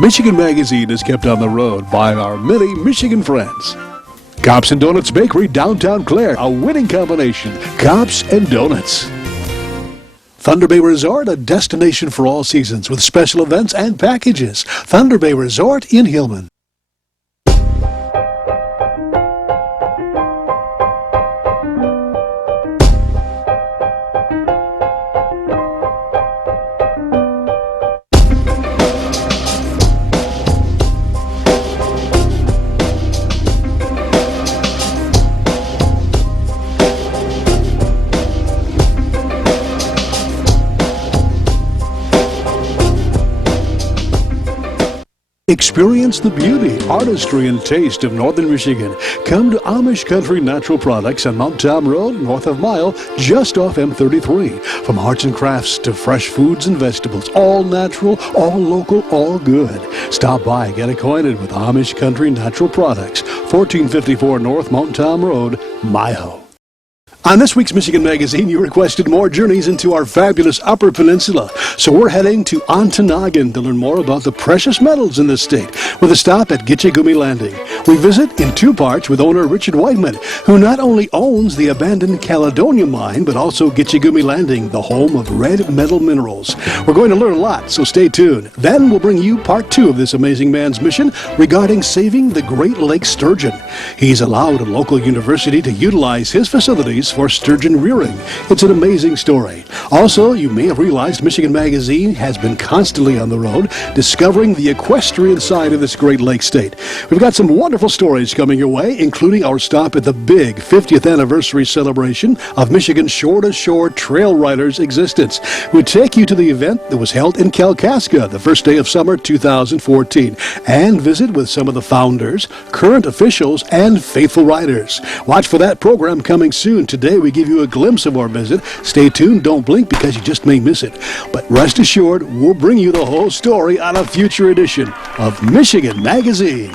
Michigan Magazine is kept on the road by our many Michigan friends. Cops and Donuts Bakery, downtown Clare, a winning combination. Cops and Donuts. Thunder Bay Resort, a destination for all seasons with special events and packages. Thunder Bay Resort in Hillman. Experience the beauty, artistry, and taste of northern Michigan. Come to Amish Country Natural Products on Mount Tom Road, north of Mile, just off M33. From arts and crafts to fresh foods and vegetables, all natural, all local, all good. Stop by and get acquainted with Amish Country Natural Products, 1454 North Mount Tom Road, Mile. On this week's Michigan Magazine, you requested more journeys into our fabulous Upper Peninsula. So we're heading to Ontonogan to learn more about the precious metals in this state, with a stop at Gitchee Gumee Landing. We visit in two parts with owner Richard Whiteman, who not only owns the abandoned Caledonia mine, but also Gitchee Gumee Landing, the home of red metal minerals. We're going to learn a lot, so stay tuned. Then we'll bring you part two of this amazing man's mission regarding saving the Great Lakes sturgeon. He's allowed a local university to utilize his facilities for sturgeon rearing. It's an amazing story. Also, you may have realized Michigan Magazine has been constantly on the road, discovering the equestrian side of this Great Lakes state. We've got some wonderful stories coming your way, including our stop at the big 50th anniversary celebration of Michigan's shore-to-shore trail riders' existence. We take you to the event that was held in Kalkaska the first day of summer 2014, and visit with some of the founders, current officials, and faithful riders. Watch for that program coming soon. Today we give you a glimpse of our visit. Stay tuned, don't blink, because you just may miss it. But rest assured, we'll bring you the whole story on a future edition of Michigan Magazine.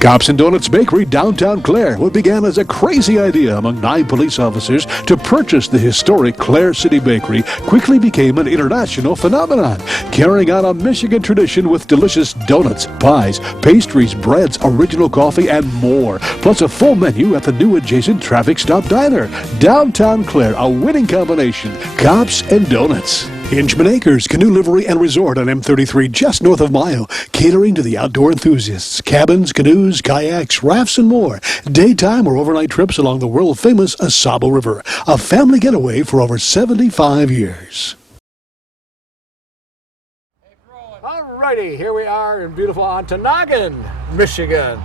Cops and Donuts Bakery, downtown Clare. What began as a crazy idea among 9 police officers to purchase the historic Clare City Bakery quickly became an international phenomenon, carrying on a Michigan tradition with delicious donuts, pies, pastries, breads, original coffee, and more. Plus a full menu at the new adjacent traffic stop diner. Downtown Clare, a winning combination. Cops and Donuts. Inchman Acres Canoe Livery and Resort on M33, just north of Mayo, catering to the outdoor enthusiasts. Cabins, canoes, kayaks, rafts, and more. Daytime or overnight trips along the world-famous Asabo River. A family getaway for over 75 years. Alrighty, here we are in beautiful Ontonogan, Michigan,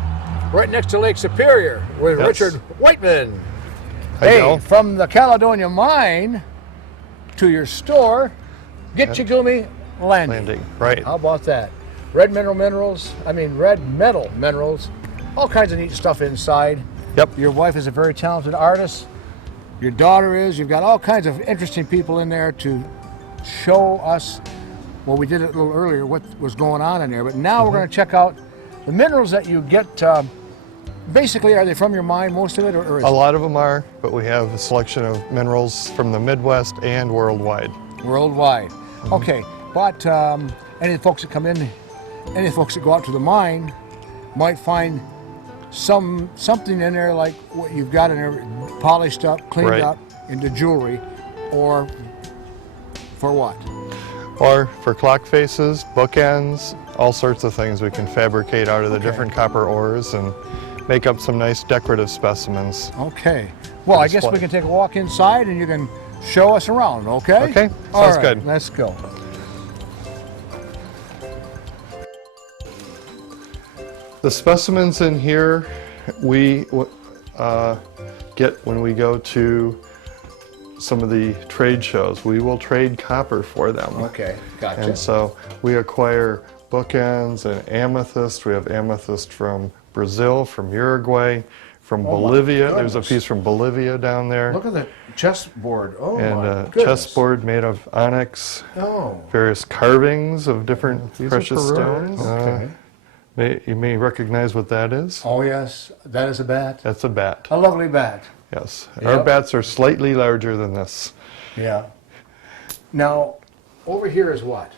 right next to Lake Superior with Richard Whiteman. Hey, from the Caledonia mine to your store, Gitchee Gumee Landing. Right. How about that? Red metal minerals, all kinds of neat stuff inside. Yep. Your wife is a very talented artist. Your daughter is. You've got all kinds of interesting people in there to show us, well, we did it a little earlier, what was going on in there. But now we're going to check out the minerals that you get. Basically, are they from your mine, most of it? Or a lot of them are, but we have a selection of minerals from the Midwest and worldwide. Worldwide. Okay, but any folks that come in, any folks that go out to the mine might find something in there like what you've got in there, polished up, cleaned up into jewelry, or for what? Or for clock faces, bookends, all sorts of things we can fabricate out of the different copper ores and make up some nice decorative specimens. Okay. Well, I guess we can take a walk inside and you can show us around, okay? Okay, sounds good. Let's go. The specimens in here we get when we go to some of the trade shows. We will trade copper for them. Okay, gotcha. And so we acquire bookends and amethyst. We have amethyst from Brazil, from Uruguay, from Bolivia. There's a piece from Bolivia down there. Look at the chessboard. Oh, and my a chessboard made of onyx. Oh. Various carvings of different These precious are stones. Okay. You may recognize what that is. Oh, yes. That is a bat? That's a bat. A lovely bat. Yes. Our bats are slightly larger than this. Yeah. Now, over here is what?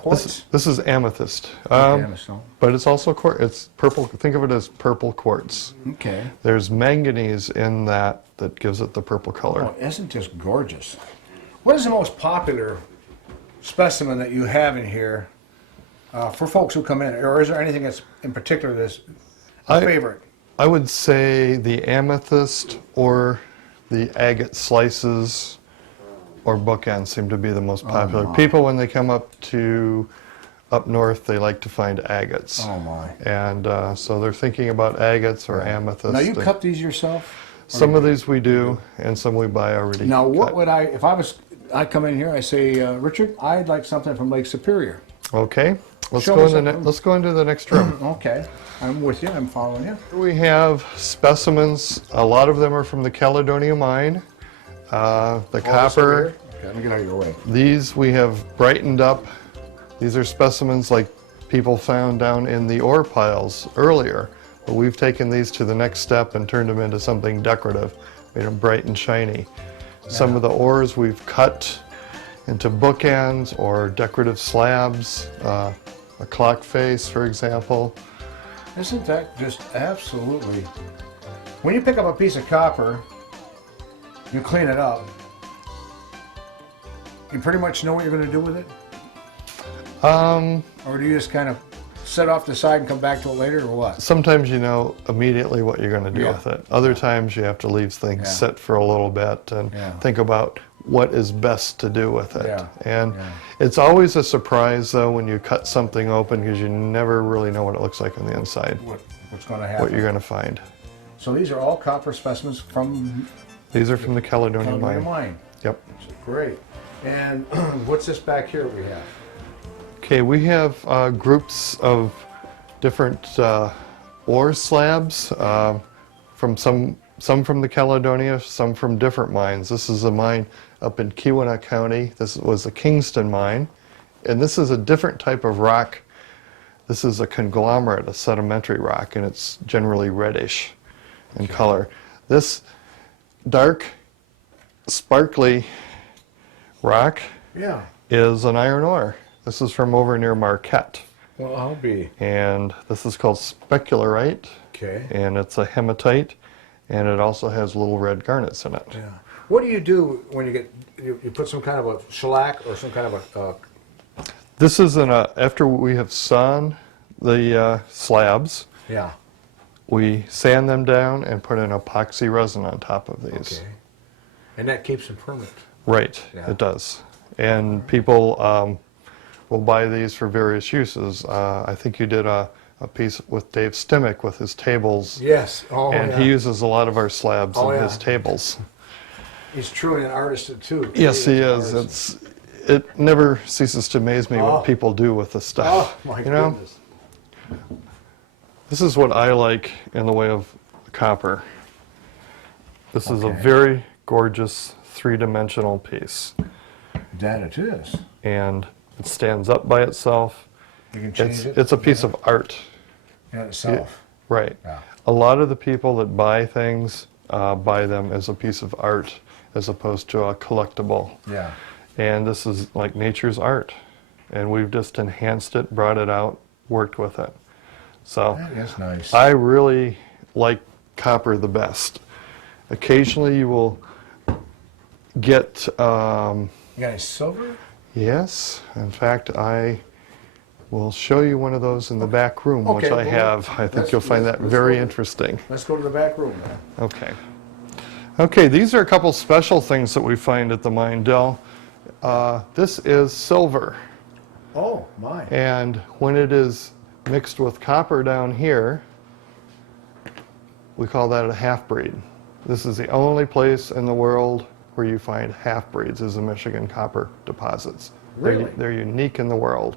Quartz? This is amethyst. Amethyst. But it's also quartz. It's purple. Think of it as purple quartz. Okay. There's manganese in that gives it the purple color. Oh, isn't this gorgeous? What is the most popular specimen that you have in here for folks who come in? Or is there anything that's in particular that's a favorite? I would say the amethyst or the agate slices or bookends seem to be the most popular. my. People, when they come up north, they like to find agates. Oh my. And so they're thinking about agates or amethyst. Now you cut these yourself? Some of these we do, and some we buy already. Now what cut. would I come in here, I say, Richard, I'd like something from Lake Superior. Okay, let's Show go me let's go into the next room. Okay, I'm with you, I'm following you. We have specimens. A lot of them are from the Caledonia mine. The copper. Okay, let me get out of your way. These we have brightened up. These are specimens like people found down in the ore piles earlier. But we've taken these to the next step and turned them into something decorative, made them bright and shiny. Some of the ores we've cut into bookends or decorative slabs, a clock face, for example. Isn't that just absolutely... When you pick up a piece of copper, you clean it up, you pretty much know what you're going to do with it? Or do you just kind of set off the side and come back to it later, or what? Sometimes you know immediately what you're going to do with it. Other times you have to leave things sit for a little bit and think about what is best to do with it. And it's always a surprise, though, when you cut something open, because you never really know what it looks like on the inside. What's going to happen? What you're going to find. So these are all copper specimens from... These are from the Caledonia mine. Yep. Great. And what's this back here we have? Okay, we have groups of different ore slabs from some from the Caledonia, some from different mines. This is a mine up in Keweenaw County. This was a Kingston mine, and this is a different type of rock. This is a conglomerate, a sedimentary rock, and it's generally reddish in color. This dark, sparkly rock is an iron ore. This is from over near Marquette. Well, I'll be. And this is called specularite. Okay. And it's a hematite, and it also has little red garnets in it. Yeah. What do you do when you get, you put some kind of a shellac or some kind of a... This is after we have sawn the slabs, we sand them down and put an epoxy resin on top of these. Okay. And that keeps them permanent. Right, it does. And people will buy these for various uses. I think you did a piece with Dave Stimick with his tables. Yes. Oh, and he uses a lot of our slabs in his tables. He's truly an artist too. Yes, he is. It never ceases to amaze me what people do with this stuff. Oh, my goodness. This is what I like in the way of copper. This is a very gorgeous three-dimensional piece. That it is. And it stands up by itself. You can change it. It's a piece of art. In itself. Right. Yeah. A lot of the people that buy things buy them as a piece of art as opposed to a collectible. Yeah. And this is like nature's art. And we've just enhanced it, brought it out, worked with it. So that's nice. I really like copper the best. Occasionally you will get... you got any silver? Yes. In fact, I will show you one of those in the back room, which I have. I think you'll find that very interesting. Let's go to the back room then. Okay. Okay, these are a couple special things that we find at the mine, Del. This is silver. Oh, my. And when it is mixed with copper down here, we call that a half-breed. This is the only place in the world where you find half-breeds is the Michigan copper deposits. Really? They're unique in the world.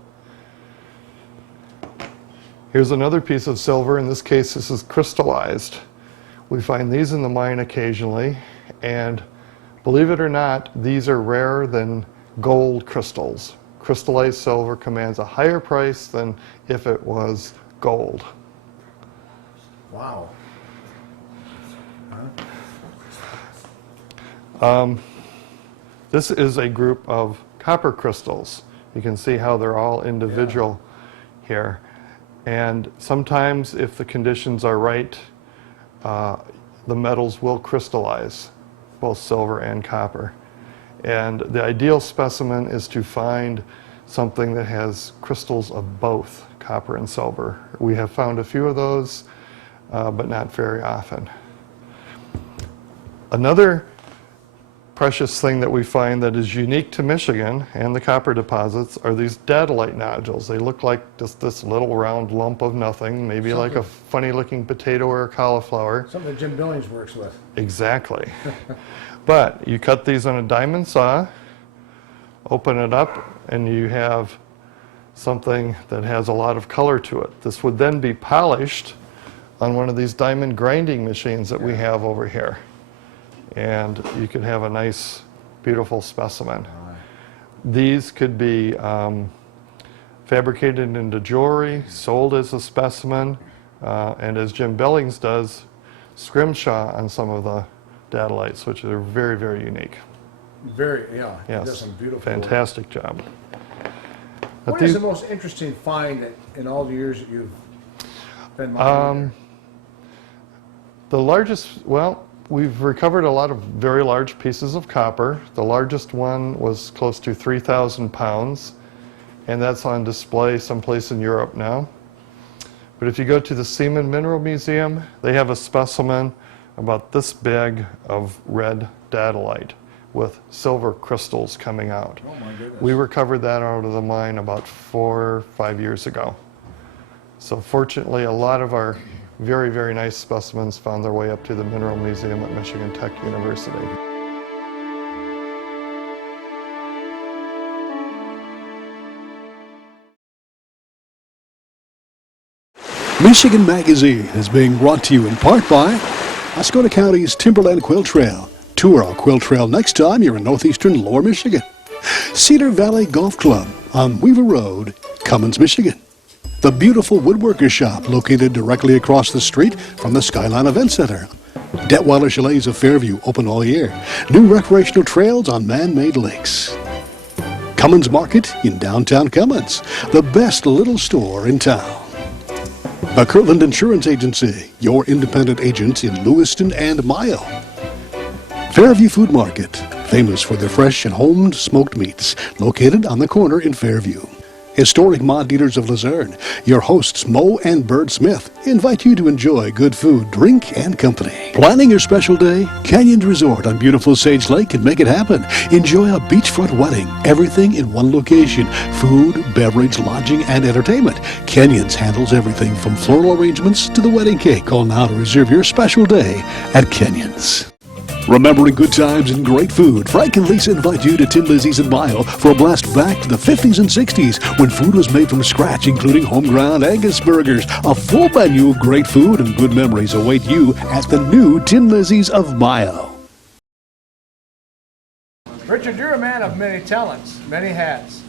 Here's another piece of silver. In this case, this is crystallized. We find these in the mine occasionally, and believe it or not, these are rarer than gold crystals. Crystallized silver commands a higher price than if it was gold. Wow. This is a group of copper crystals. You can see how they're all individual here. And sometimes if the conditions are right, the metals will crystallize, both silver and copper. And the ideal specimen is to find something that has crystals of both copper and silver. We have found a few of those, but not very often. Another precious thing that we find that is unique to Michigan and the copper deposits are these dadolite nodules. They look like just this little round lump of nothing, maybe like a funny looking potato or a cauliflower. Something that Jim Billings works with. Exactly. But you cut these on a diamond saw, open it up, and you have something that has a lot of color to it. This would then be polished on one of these diamond grinding machines that we have over here. And you could have a nice, beautiful specimen. These could be fabricated into jewelry, sold as a specimen, and as Jim Billings does, scrimshaw on some of the dadolites, which are very, very unique. Very, yeah. He Yes, does some beautiful fantastic job. What is the most interesting find in all the years that you've been mining? The largest, well, we've recovered a lot of very large pieces of copper. The largest one was close to 3,000 pounds, and that's on display someplace in Europe now. But if you go to the Seaman Mineral Museum, they have a specimen about this big of red dadolite with silver crystals coming out. Oh my goodness. We recovered that out of the mine about 4 or 5 years ago. So fortunately, a lot of our very, very nice specimens found their way up to the Mineral Museum at Michigan Tech University. Michigan Magazine is being brought to you in part by Oscoda County's Timberland Quilt Trail. Tour our quilt trail next time you're in northeastern Lower Michigan. Cedar Valley Golf Club on Weaver Road, Cummins, Michigan. The beautiful Woodworker Shop located directly across the street from the Skyline Event Center. Detweiler Chalets of Fairview open all year. New recreational trails on man-made lakes. Cummins Market in downtown Cummins, the best little store in town. The Kirtland Insurance Agency, your independent agents in Lewiston and Mile. Fairview Food Market, famous for their fresh and homed smoked meats, located on the corner in Fairview. Historic Mod Dealers of Luzerne, your hosts Mo and Bird Smith invite you to enjoy good food, drink, and company. Planning your special day? Canyons Resort on beautiful Sage Lake can make it happen. Enjoy a beachfront wedding, everything in one location. Food, beverage, lodging, and entertainment. Canyons handles everything from floral arrangements to the wedding cake. Call now to reserve your special day at Canyons. Remembering good times and great food, Frank and Lisa invite you to Tin Lizzie's in Mile for a blast back to the 50s and 60s when food was made from scratch, including home-ground Angus burgers. A full menu of great food and good memories await you at the new Tin Lizzie's of Mile. Richard, you're a man of many talents, many hats.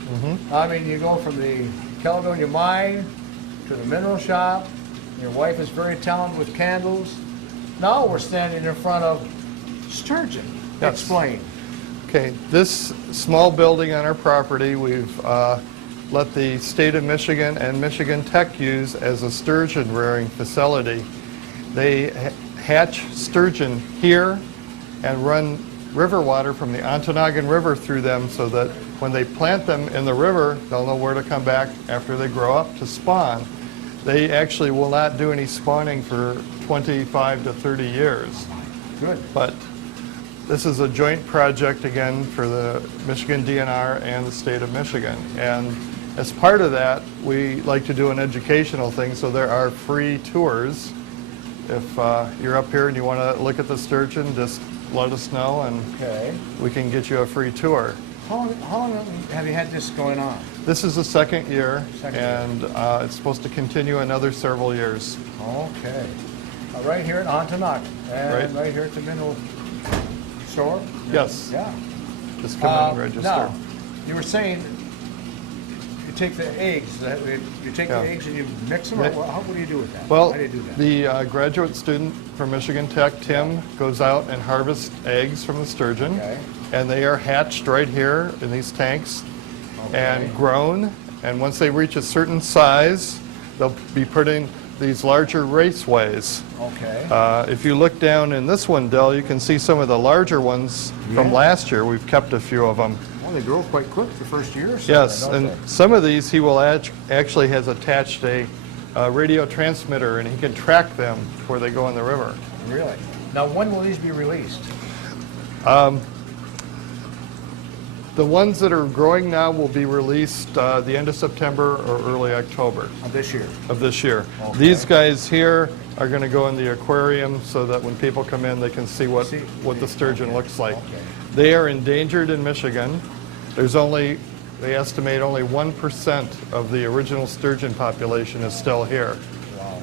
I mean, you go from the Caledonia mine to the mineral shop. Your wife is very talented with candles. Now we're standing in front of Sturgeon. Yes. Explain. Okay, this small building on our property, we've let the state of Michigan and Michigan Tech use as a sturgeon rearing facility. They hatch sturgeon here and run river water from the Ontonogan River through them so that when they plant them in the river, they'll know where to come back after they grow up to spawn. They actually will not do any spawning for 25 to 30 years. Good. But this is a joint project, again, for the Michigan DNR and the state of Michigan. And as part of that, we like to do an educational thing, so there are free tours. If you're up here and you want to look at the sturgeon, just let us know and we can get you a free tour. How long have you had this going on? This is the second year, and it's supposed to continue another several years. Okay. Right here at Ontonogan, and right here at the mineral store? Yes. Yeah. Just come in and register. Now, you were saying you take the eggs, you take the eggs and you mix them, or what do you do with that? Well, how do you do that? the graduate student from Michigan Tech, Tim, goes out and harvests eggs from the sturgeon, and they are hatched right here in these tanks. and grown. And once they reach a certain size, they'll be put in these larger raceways. Okay. If you look down in this one, Del, you can see some of the larger ones from last year. We've kept a few of them. Well, they grow quite quick the first year or so. Yes, and some of these he will actually has attached a radio transmitter, and he can track them before they go in the river. Really? Now, when will these be released? The ones that are growing now will be released the end of September or early October. Of this year? Of this year. Okay. These guys here are going to go in the aquarium so that when people come in, they can see what the sturgeon looks like. Okay. They are endangered in Michigan. They estimate only 1% of the original sturgeon population is still here. Wow.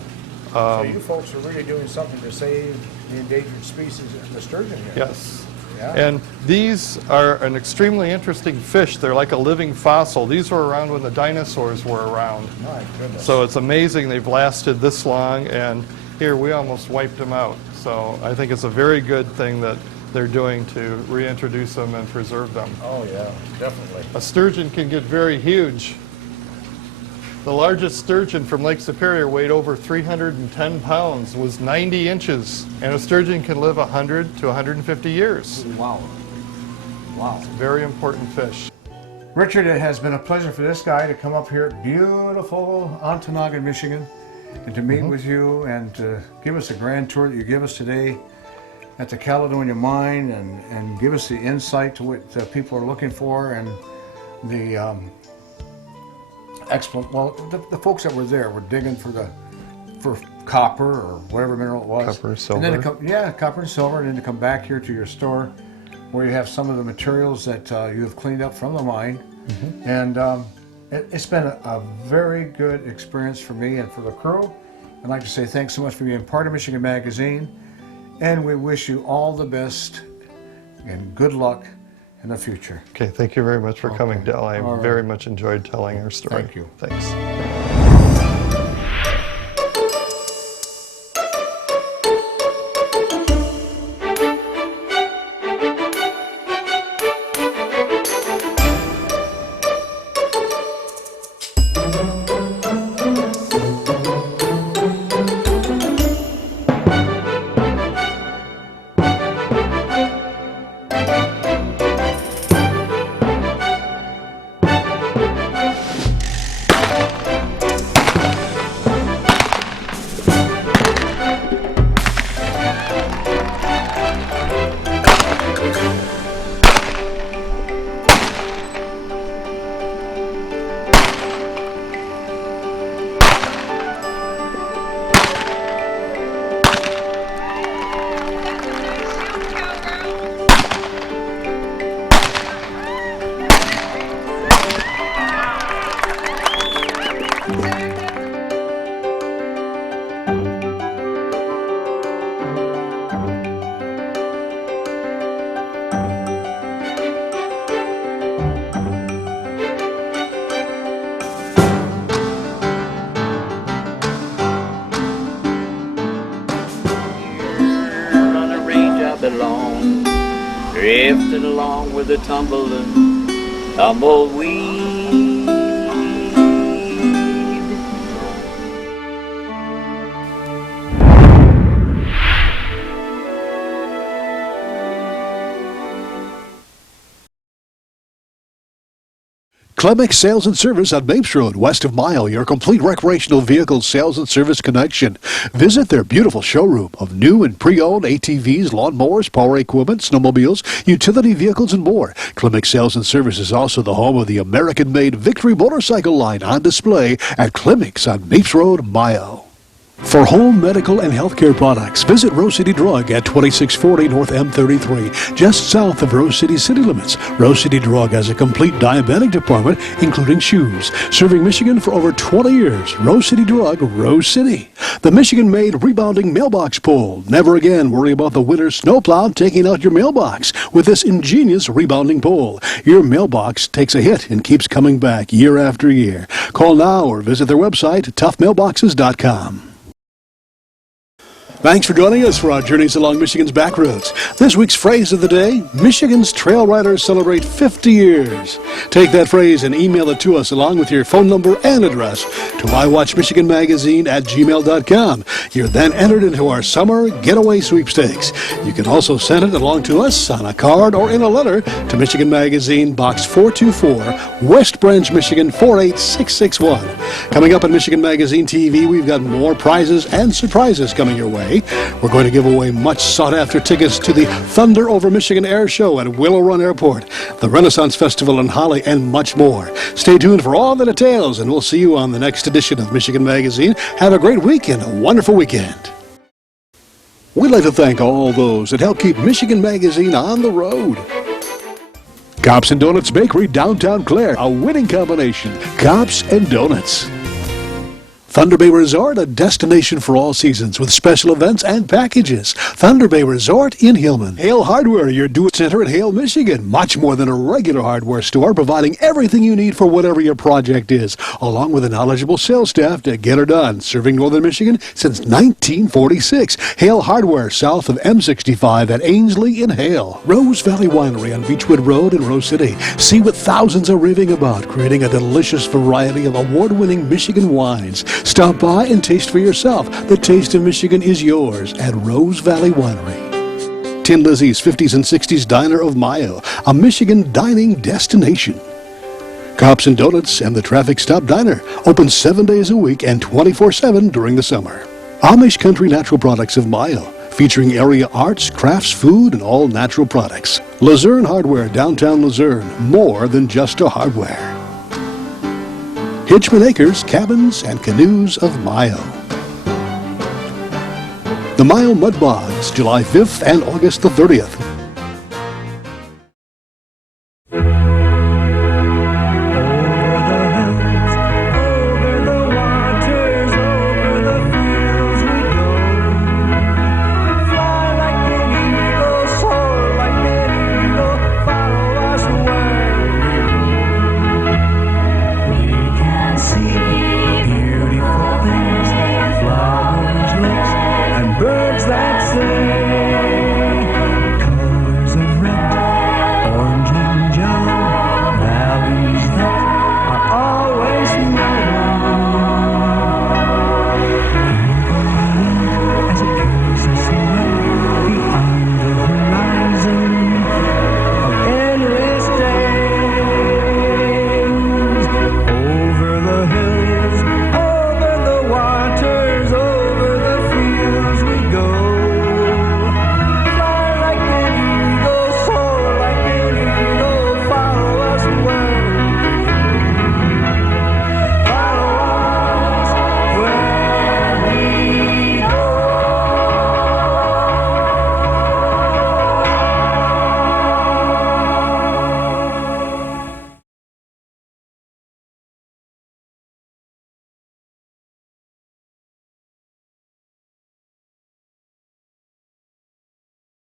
So you folks are really doing something to save the endangered species of the sturgeon here. Yes. Yeah. And these are an extremely interesting fish. They're like a living fossil. These were around when the dinosaurs were around. My goodness. So it's amazing they've lasted this long, and here we almost wiped them out. So I think it's a very good thing that they're doing to reintroduce them and preserve them. Oh yeah, definitely. A sturgeon can get very huge. The largest sturgeon from Lake Superior weighed over 310 pounds, was 90 inches, and a sturgeon can live 100 to 150 years. Wow. Wow. It's a very important fish. Richard, it has been a pleasure for this guy to come up here at beautiful Ontonogan, Michigan, and to meet with you and to give us a grand tour that you give us today at the Caledonia Mine, and give us the insight to what people are looking for, and the the folks that were there were digging for copper or whatever mineral it was. Copper, silver. And then copper and silver, and then to come back here to your store where you have some of the materials that you have cleaned up from the mine. And it's been a very good experience for me and for the crew. I'd like to say thanks so much for being part of Michigan Magazine, and we wish you all the best and good luck in the future. Okay, thank you very much for coming, Del. I All right. very much enjoyed telling our story. Thank you. Thanks. belong, drifting along with the tumbling tumbleweed. Clemix Sales and Service on Mapes Road, west of Mile, your complete recreational vehicle sales and service connection. Visit their beautiful showroom of new and pre-owned ATVs, lawnmowers, power equipment, snowmobiles, utility vehicles, and more. Clemix Sales and Service is also the home of the American-made Victory motorcycle line on display at Clemix on Mapes Road, Mile. For home, medical, and healthcare products, visit Rose City Drug at 2640 North M33, just south of Rose City city limits. Rose City Drug has a complete diabetic department, including shoes. Serving Michigan for over 20 years, Rose City Drug, Rose City. The Michigan-made rebounding mailbox pole. Never again worry about the winter snowplow taking out your mailbox with this ingenious rebounding pole. Your mailbox takes a hit and keeps coming back year after year. Call now or visit their website, toughmailboxes.com. Thanks for joining us for our journeys along Michigan's back roads. This week's phrase of the day, Michigan's trail riders celebrate 50 years. Take that phrase and email it to us along with your phone number and address to iWatchMichiganMagazine@gmail.com. You're then entered into our summer getaway sweepstakes. You can also send it along to us on a card or in a letter to Michigan Magazine, Box 424, West Branch, Michigan 48661. Coming up on Michigan Magazine TV, we've got more prizes and surprises coming your way. We're going to give away much sought-after tickets to the Thunder Over Michigan Air Show at Willow Run Airport, the Renaissance Festival in Holly, and much more. Stay tuned for all the details, and we'll see you on the next edition of Michigan Magazine. Have a great week and a wonderful weekend. We'd like to thank all those that help keep Michigan Magazine on the road. Cops and Donuts Bakery, downtown Clare, a winning combination. Cops and Donuts. Thunder Bay Resort, a destination for all seasons with special events and packages. Thunder Bay Resort in Hillman. Hale Hardware, your do-it center in Hale, Michigan. Much more than a regular hardware store, providing everything you need for whatever your project is, along with a knowledgeable sales staff to get her done. Serving Northern Michigan since 1946. Hale Hardware, south of M65 at Ainsley in Hale. Rose Valley Winery on Beechwood Road in Rose City. See what thousands are raving about, creating a delicious variety of award-winning Michigan wines. Stop by and taste for yourself. The taste of Michigan is yours at Rose Valley Winery. Tin Lizzie's 50s and 60s Diner of Mayo, a Michigan dining destination. Cops and Donuts and the Traffic Stop Diner, open 7 days a week and 24/7 during the summer. Amish Country Natural Products of Mayo, featuring area arts, crafts, food, and all natural products. Luzerne Hardware, downtown Luzerne, more than just a hardware. Hitchman Acres, Cabins and Canoes of Mayo. The Mayo Mud Bogs, July 5th and August the 30th.